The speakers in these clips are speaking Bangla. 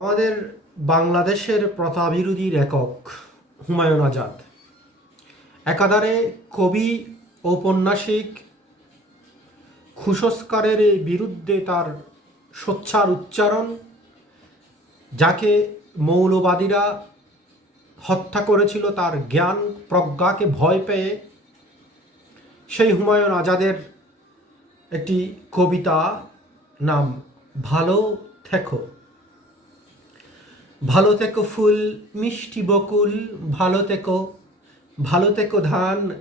আমাদের বাংলাদেশের প্রথাবিরোধী লেখক হুমায়ুন আজাদ। একাধারে কবি, ঔপন্যাসিক কুসংস্কারের বিরুদ্ধে তার সোচ্চার উচ্চারণ, যাকে মৌলবাদীরা হত্যা করেছিল তার জ্ঞান, প্রজ্ঞাকে ভয় পেয়ে, সেই হুমায়ুন আজাদের একটি কবিতা নাম, ভালো থেকো। ভালো থেকো ফুল, মিষ্টি বকুল, ভালো থেকো। ভালো থেকো ধান,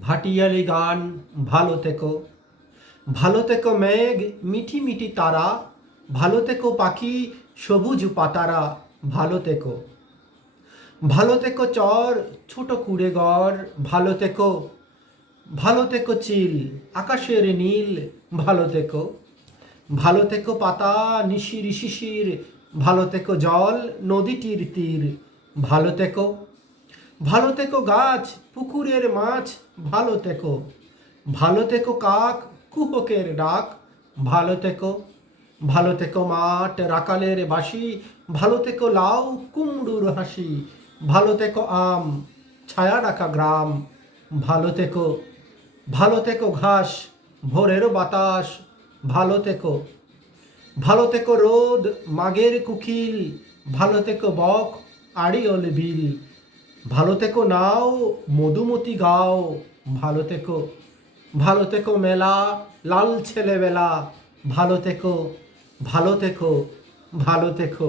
ভাটিয়ালি গান, ভালো থেকো। ভালো থেকো মেঘ, মিঠি মিঠি তারা। ভালো থেকো পাখি, সবুজ পাতারা। ভালো থেকো। ভালো থেকো চর, ছোট কুড়ে ঘর ভালো থেকো। ভালো থেকো চিল, আকাশের নীল। ভালো থেকো। ভালো থেকো পাতা, নিশির শিশির। ভালো থেকো জল নদীটির তীর ভালো থেকো। ভালো থেকো গাছ, পুকুরের মাছ, ভালো থেকো। ভালো থেকো কাক, কুহকের ডাক, ভালো থেকো। ভালো থেকো মাঠ, রাকালের বাসি ভালো থেকো লাউ, কুমড়ুর হাসি। ভালো থেকো আম, ছায়া রাখা গ্রাম, ভালো থেকো। ভালো থেকো ঘাস, ভোরের বাতাস, ভালো থেকো। ভালো থেকো রোদ, মাগের কুকিল, ভালো থেকো বক আড়ি আড়িয়ল বিল। ভালো থেকো নাও, মধুমতি গাও, ভালো থেকো ভালো থেকো মেলা, লাল ছেলেবেলা। ভালো থেকো ভালো থেকো ভালো থেকো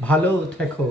ভালো থেকো।